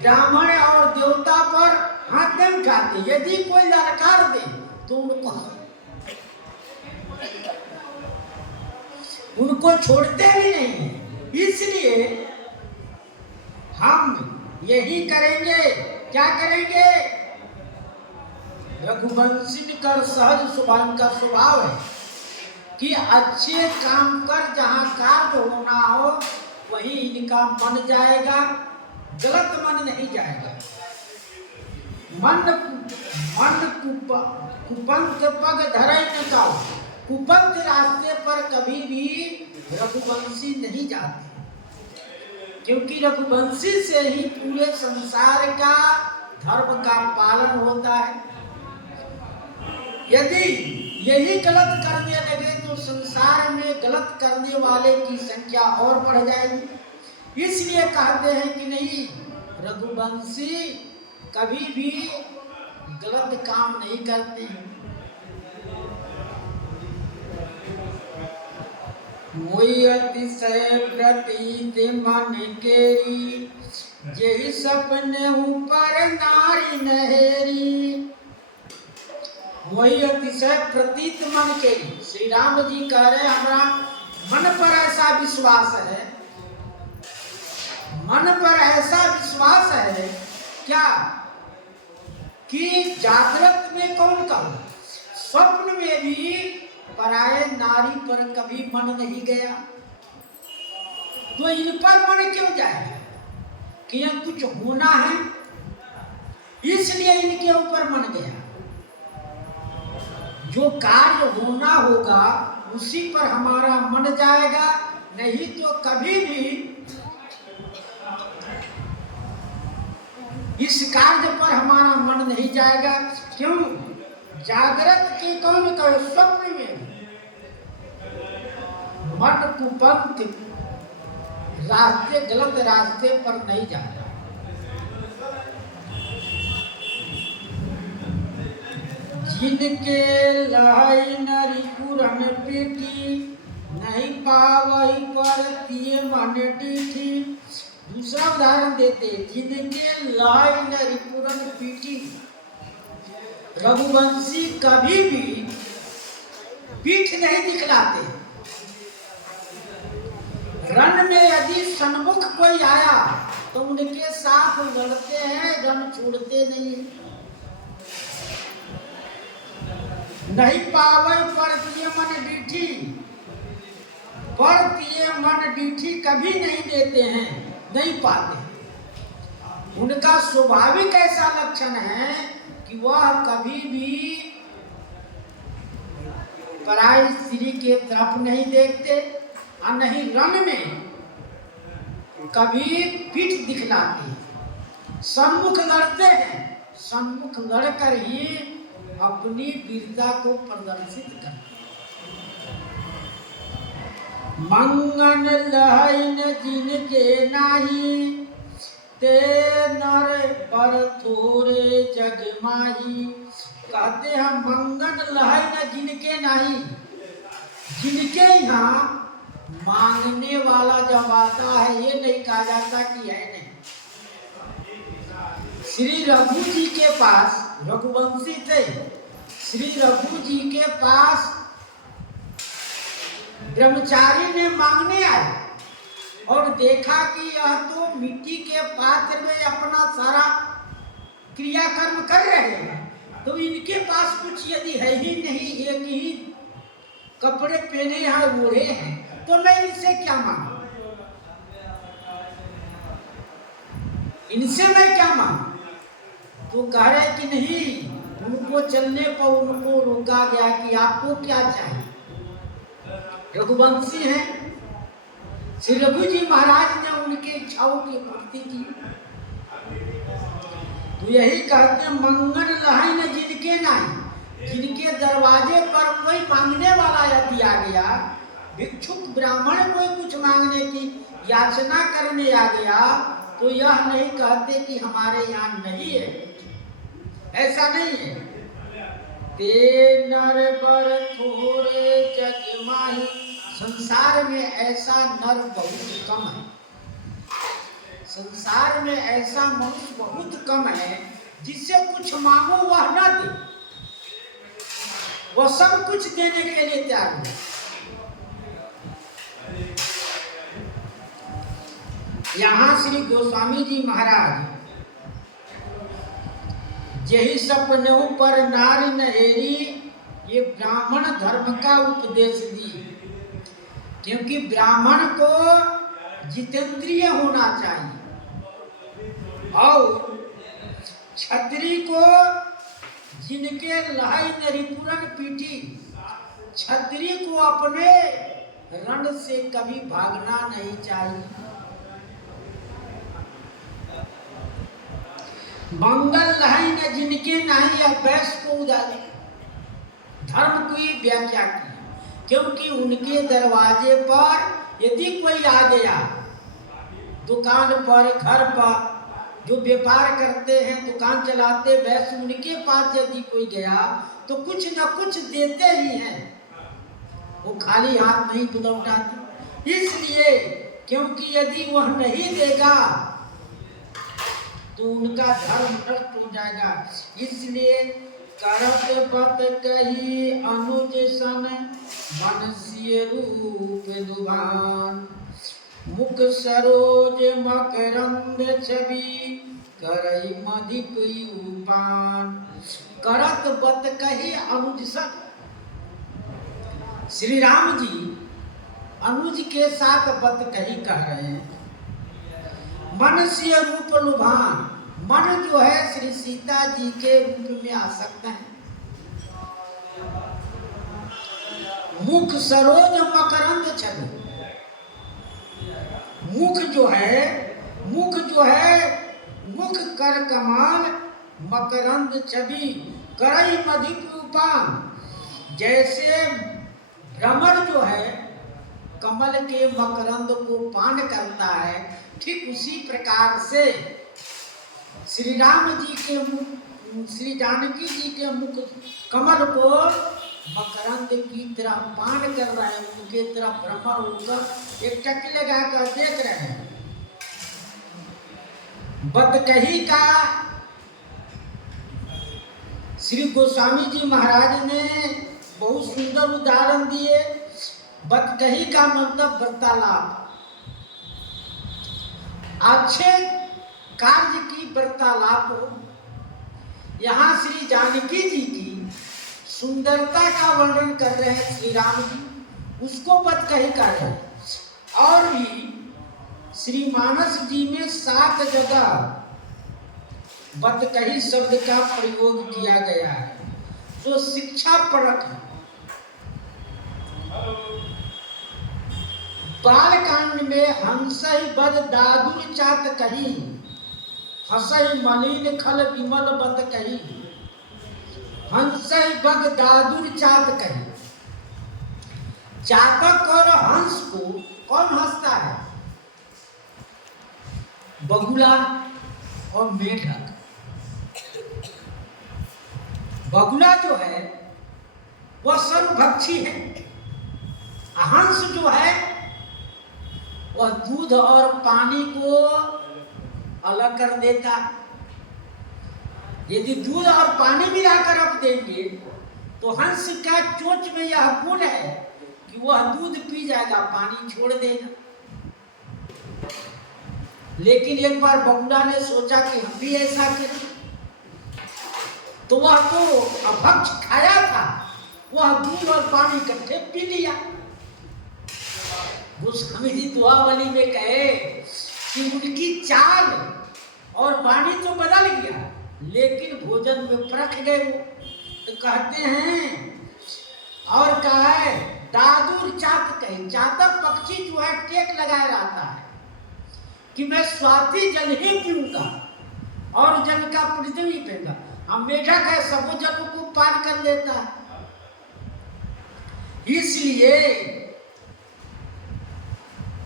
ब्राह्मण और देवता पर हाथ नहीं उठाते। यदि कोई ललकार दे तो उनको छोड़ते भी नहीं। इसलिए हम यही करेंगे। क्या करेंगे? रघुवंशी कर सहज स्वभाव का स्वभाव है कि अच्छे काम कर, जहाँ कार्य होना हो वही इनका मन जाएगा, गलत मन नहीं जाएगा। कुपंथ पग धरई न जाओ, कुपंथ रास्ते पर कभी भी रघुवंशी नहीं जाते, क्योंकि रघुवंशी से ही पूरे संसार का धर्म का पालन होता है। यदि यही गलत करने लगे तो संसार में गलत करने वाले की संख्या और बढ़ जाएगी। इसलिए कहते हैं कि नहीं, रघुवंशी कभी भी गलत काम नहीं करते। मोई अतिशय प्रतीत मन केरी, यही सपने ऊपर नारी नहेरी। वही अतिशय प्रतीत मन के, श्री राम जी कह रहे हमारा मन पर ऐसा विश्वास है, मन पर ऐसा विश्वास है क्या कि जागृत में कौन कहूं, स्वप्न में भी पराये नारी पर कभी मन नहीं गया। तो इन पर मन क्यों जाएगा कि यह कुछ होना है, इसलिए इनके ऊपर मन गया। जो कार्य होना होगा उसी पर हमारा मन जाएगा, नहीं तो कभी भी इस कार्य पर हमारा मन नहीं जाएगा। क्यों? जागृत के कौन कहे, स्वप्न में मन कुपंथ रास्ते, गलत रास्ते पर नहीं जाएगा। जिनके लाई नरी पुरन पीटी, नहीं पावई पर तिये मन डीठी। दूसरा उदाहरण देते, जिनके लाई नरी पुरन पीटी, रघुवंशी कभी भी पीठ नहीं दिखलाते। रण में यदि सन्मुख कोई आया तो उनके साथ लड़ते हैं, रण छोड़ते नहीं। नहीं पावे पर तिये मन डीठी, पर तिये मन डीठी कभी नहीं देते हैं, नहीं पाते। उनका स्वाभाविक ऐसा लक्षण है कि वह कभी भी पराई स्त्री के तरफ नहीं देखते और नहीं रण में कभी पीठ दिखलाते, सम्मुख लड़ते हैं, सम्मुख लड़कर ही अपनी वीरता को प्रदर्शित करते। मंगन लहन जिनके नाही, ते नर पर थोरे जग माही। कहते हैं मंगन लहन जिनके नाही, जिनके यहाँ मांगने वाला जब आता है ये नहीं कहा जाता कि है नहीं। श्री रघु जी के पास, रघुवंशी थे, श्री रघु जी के पास ब्रह्मचारी ने मांगने आए और देखा कि यह तो मिट्टी के पात्र में अपना सारा क्रियाकर्म कर रहे हैं, तो इनके पास कुछ यदि है ही नहीं, एक ही कपड़े पहने हैं, ओढ़े हैं, तो मैं इनसे क्या मांगू, इनसे मैं क्या मांगू। तो कह रहे कि नहीं, उनको चलने पर उनको रोका गया कि आपको क्या चाहिए। रघुवंशी हैं, श्री रघु जी महाराज ने उनके इच्छाओं की पूर्ति की। तो यही कहते हैं मंगन लहन जिनके नहीं, जिनके दरवाजे पर कोई मांगने वाला यदि आ गया, भिक्षुक ब्राह्मण कोई कुछ मांगने की याचना करने आ गया, तो यह नहीं कहते कि हमारे यहाँ नहीं है, ऐसा नहीं है। ते नर बर थोरे जग माही, संसार में ऐसा नर बहुत कम है, संसार में ऐसा मनुष्य बहुत कम है जिससे कुछ मांगो वह न दे, वह सब कुछ देने के लिए तैयार है। यहाँ श्री गोस्वामी जी महाराज यही सपनों पर नारी नहेरी, ये ब्राह्मण धर्म का उपदेश दी। क्योंकि ब्राह्मण को जितेंद्रिय होना चाहिए और क्षत्रिय को जिनके लहाई नरिपुरन पीटी, क्षत्रिय को अपने रण से कभी भागना नहीं चाहिए। मंगल लहाई न जिनके नहीं, अभ्यास को उदारे धर्म की व्याख्या की। क्योंकि उनके दरवाजे पर यदि कोई आ गया, दुकान पर, घर पर जो व्यापार करते हैं, दुकान चलाते, वैसे उनके पास यदि कोई गया तो कुछ न कुछ देते ही हैं, वो खाली हाथ नहीं लौटाते। इसलिए क्योंकि यदि वह नहीं देगा तो उनका धर्म नष्ट हो जाएगा। इसलिए करत बत कही अनुज सन, मनस्य रूप दुभान। मुख सरोज मकरंद छवि, करई मधिप यूपान। करत बत कही अनुज सन, श्री राम जी अनुज के साथ बत कही कह रहे हैं। मनुष्य रूप लुभान, मन जो है श्री सीता जी के रूप में आसक्त है। मुख सरोज मकरंद छवि, मुख जो है मुख कर कमाल, मकरंद छवि करई मधिप उपान। जैसे भ्रमर जो है कमल के मकरंद को पान करता है, ठीक उसी प्रकार से श्री राम जी के मुख, श्री जानकी जी के मुख कमल को मकरंद की तरह पान कर रहे हैं, उनके तरह भ्रमर होकर एक टक लगा कर देख रहे हैं। बदकही का श्री गोस्वामी जी महाराज ने बहुत सुंदर उदाहरण दिए। बदकही का मतलब वार्तालाप, अच्छे कार्य की वार्तालाप हो। यहाँ श्री जानकी जी की सुंदरता का वर्णन कर रहे हैं श्री राम जी, उसको बदकही कर रहे हैं। और भी श्री मानस जी में 7 जगह बदकही शब्द का प्रयोग किया गया है, जो शिक्षा परक है। बालकांड में हंसई बद दादुर चात कही, हंसई मलिन खल विमल बत कही। हंसई बद दादुर चात कही। चातक और हंस को कौन हंसता है? बगुला और मेढक। बगुला जो है वह सर्वभक्षी है। हंस जो है वह दूध और पानी को अलग कर देता। यदि दूध और पानी मिलाकर रख देंगे तो हंस का चोंच में यह गुण है कि वह दूध पी जाएगा, पानी छोड़ देगा। लेकिन एक बार बगुला ने सोचा कि हम भी ऐसा करें, तो वह तो अभक्ष खाया था, वह दूध और पानी इकट्ठे पी लिया। गोस्वामी जी दुआवली में कहे कि उनकी चाल और वाणी तो बदल गया, लेकिन भोजन में परख गए वो। तो कहते हैं और कहा है दादुर चात कहे। चातक पक्षी जो है टेक लगाए रहता है कि मैं स्वाति जल ही पीऊंगा और जल का पृथ्वी पेगा। हम मेढक है, सब जल को पार कर लेता है। इसलिए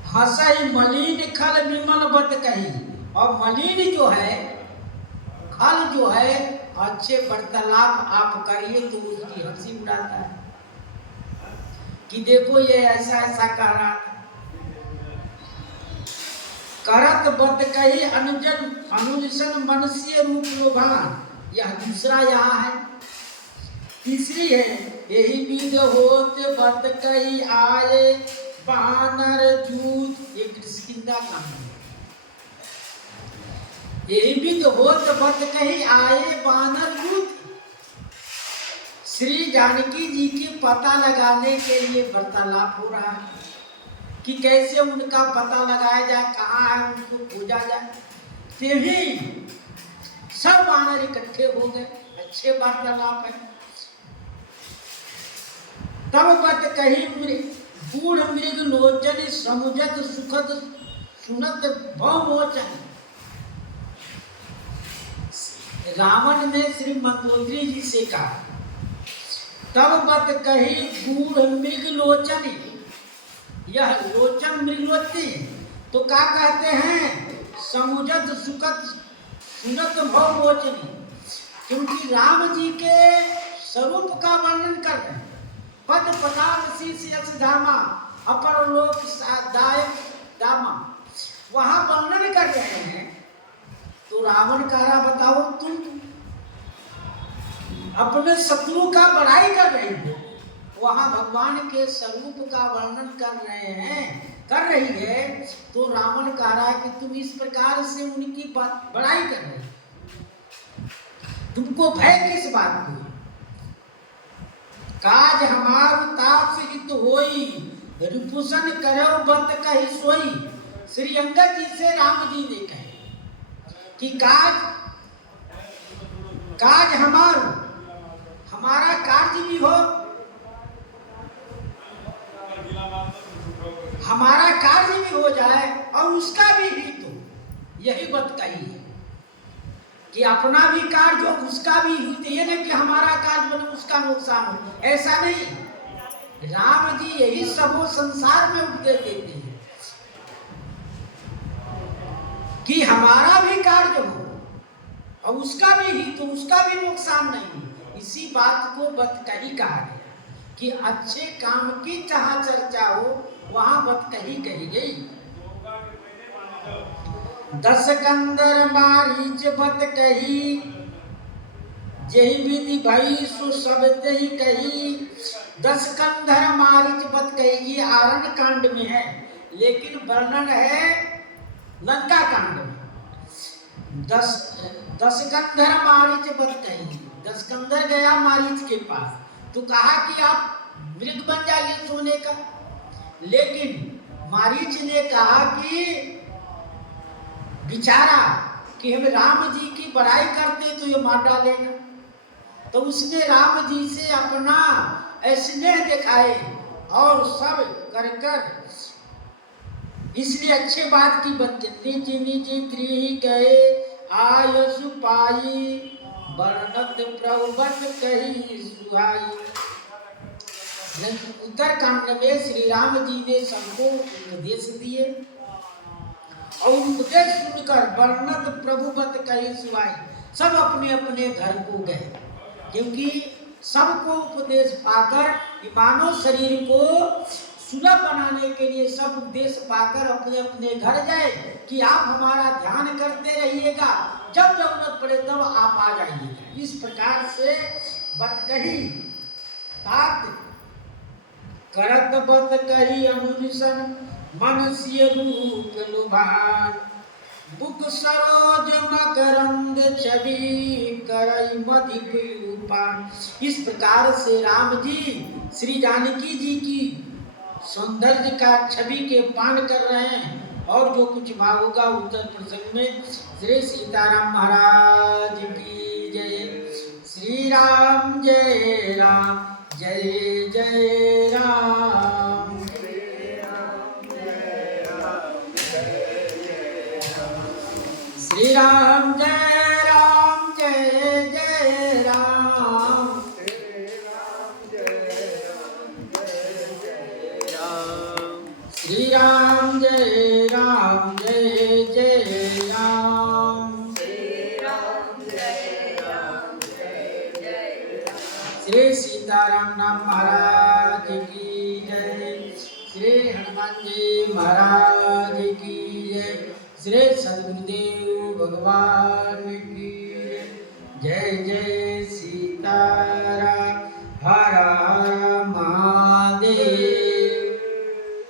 हंसई मलिन खल विमल बत कही। और मलिन जो है, खल जो है, अच्छे वार्तालाप आप करिए तो उसकी हंसी उड़ाता है कि देखो ये ऐसा ऐसा कह रहा था। करत बत कही अनुजन अनुलिसन मनुष्य रूप लोभान। यह दूसरा यहाँ है। तीसरी है यही विध होत बत कही आए बानर जूत। ये किसकिंदा काम है। यही विध होत बत कही आए बानर जूत। श्री जानकी जी की पता लगाने के लिए वार्तालाप हो रहा है कि कैसे उनका पता लगाया जाए, कहाँ है, उनको खोजा जाए। तभी सब वानर इकट्ठे हो गए। अच्छे वार्तालाप है। तब बत कही बूढ़ मृग लोचन समुझत सुखद सुनत भवमोचन। रावण ने श्री मंदोदरी जी से कहा तब बत कही बूढ़ मृग लोचन। यह लोचन मृगलोचनी तो क्या कहते हैं? समुझत सुखद सुनत भवमोचनी। क्योंकि राम जी के स्वरूप का वर्णन कर रहे हैं। पद पदार्थ शीश यश धामा अपर लोक दायक दामा, वहां वर्णन कर रहे हैं। तो रावण कह रहा बताओ तुम अपने शत्रु का बड़ाई कर रही हो, वहां भगवान के स्वरूप का वर्णन कर रहे हैं, कर रही है। तो रावण कह रहा है कि तुम इस प्रकार से उनकी बड़ाई कर रहे हो, तुमको भय किस बात की? काज हमार ताप हित होई रिपुसन करो बत कही सोई। श्री अंगद जी से राम जी ने कहे कि काज हमारा कार्य भी हो, हमारा कार्य भी हो जाए और उसका भी हित हो। यही बात कही है कि अपना भी कार्य हो उसका भी हित। ये नहीं कि हमारा कार्य बने उसका नुकसान हो, ऐसा नहीं। राम जी यही सब संसार में उपदेश देते हैं कि हमारा भी कार्य हो और उसका भी हित हो, उसका भी नुकसान नहीं। इसी बात को बतकही कहा गया कि अच्छे काम की जहां चर्चा हो वहां बतकही कही गई। 10 कंदर मारीच बत कही जही विधि भई सो सब ही कही। 10 कंदर मारीच बत कही। ये आरण्य कांड में है, लेकिन वर्णन है लंका कांड में। 10 कंदर मारीच बत कही। 10 कंदर गया मारीच के पास तो कहा कि आप मृग बन जाइए सोने का। लेकिन मारीच ने कहा कि बिचारा कि हम राम जी की बड़ाई करते तो ये मार डालेगा। तो उसने राम जी से अपना स्नेह दिखाए और सब कर कर इसलिए अच्छे बात की बच्चे निज निज गृह गए आयस पाई वर्णत प्रभुवत कही सुहाई। उत्तर कांड में श्री राम जी ने सबको उपदेश दिए और उपदेश सुनकर वर्णत प्रभुवत कही सुहाई सब अपने अपने घर को गए, क्योंकि सबको उपदेश पाकर मानव शरीर को सुलभ बनाने के लिए सब उपदेश पाकर अपने अपने घर गए कि आप हमारा ध्यान करते रहिएगा, जब जरूरत पड़े तब आप आ जाइएगा। इस प्रकार से बत कही तात करत बत कही अनुनिसन मनस्य रूप लुभान बुक सरोज मकरंद छवि करई मधि रूपान। इस प्रकार से राम जी श्री जानकी जी की सौंदर्य का छवि के पान कर रहे हैं और जो कुछ भाव होगा उत्तर प्रसंग में। श्री सीताराम महाराज की जय। श्री राम जय राम जय जय राम। श्री राम जय राम जय जय राम। श्री राम जय राम जय जय राम। श्री सीताराम नाम महाराज की जय। श्री हनुमान जी महाराज की जय। श्री सद्गुरुदेव भगवान की जय। जय सीताराम। हर हर महादेव।